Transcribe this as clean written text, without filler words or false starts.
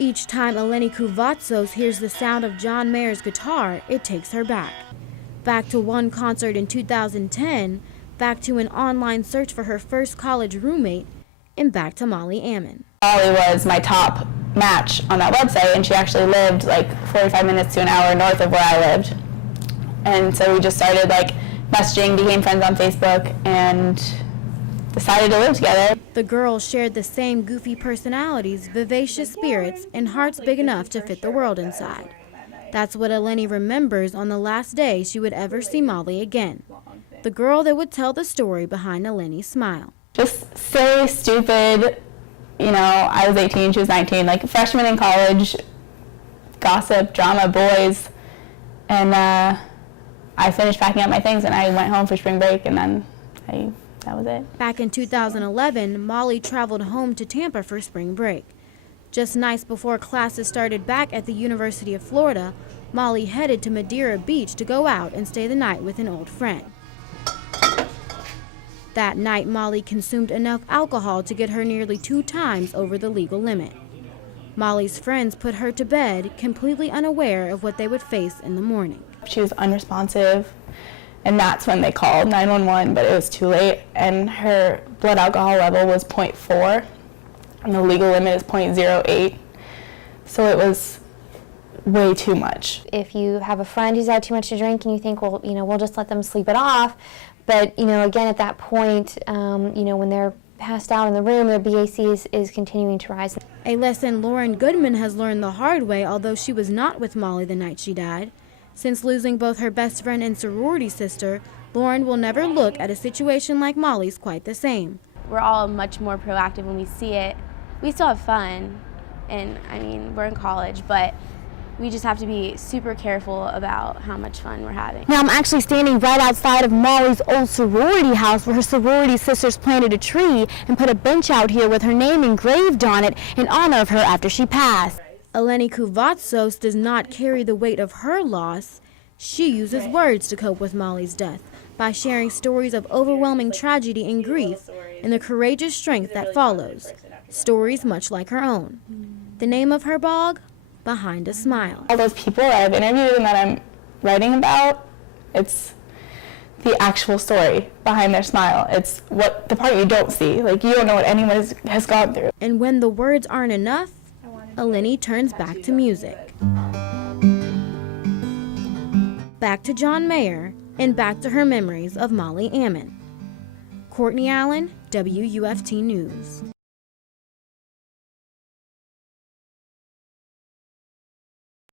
Each time Eleni Kouvatsos hears the sound of John Mayer's guitar, it takes her back. Back to one concert in 2010, back to an online search for her first college roommate, and back to Molly Ammon. Molly was my top match on that website, and she actually lived like 45 minutes to an hour north of where I lived. And so we just started like messaging, became friends on Facebook, and decided to live together. The girls shared the same goofy personalities, vivacious spirits, and hearts big enough to fit the world inside. That's what Eleni remembers on the last day she would ever see Molly again. The girl that would tell the story behind Eleni's smile. Just silly, stupid, you know, I was 18, she was 19, like freshman in college, gossip, drama, boys, and I finished packing up my things and I went home for spring break, and then that was it. Back in 2011, Molly traveled home to Tampa for spring break. Just nights before classes started back at the University of Florida, Molly headed to Madeira Beach to go out and stay the night with an old friend. That night, Molly consumed enough alcohol to get her nearly 2 times over the legal limit. Molly's friends put her to bed, completely unaware of what they would face in the morning. She was unresponsive, and that's when they called 911, but it was too late, and her blood alcohol level was 0.4, and the legal limit is 0.08, so it was way too much. If you have a friend who's had too much to drink and you think, well, you know, we'll just let them sleep it off, but, you know, again, at that point, you know, when they're passed out in the room, their BAC is continuing to rise. A lesson Lauren Goodman has learned the hard way, although she was not with Molly the night she died. Since losing both her best friend and sorority sister, Lauren will never look at a situation like Molly's quite the same. We're all much more proactive when we see it. We still have fun, and I mean, we're in college, but we just have to be super careful about how much fun we're having. Now I'm actually standing right outside of Molly's old sorority house where her sorority sisters planted a tree and put a bench out here with her name engraved on it in honor of her after she passed. Eleni Kouvatsos does not carry the weight of her loss. She uses words to cope with Molly's death by sharing stories of overwhelming tragedy and grief and the courageous strength that follows, stories much like her own. The name of her blog? Behind a Smile. All those people that I've interviewed and that I'm writing about, it's the actual story behind their smile. It's what the part you don't see. Like, you don't know what anyone has gone through. And when the words aren't enough, Eleni turns back to music. Back to John Mayer, and back to her memories of Molly Ammon. Courtney Allen, WUFT News.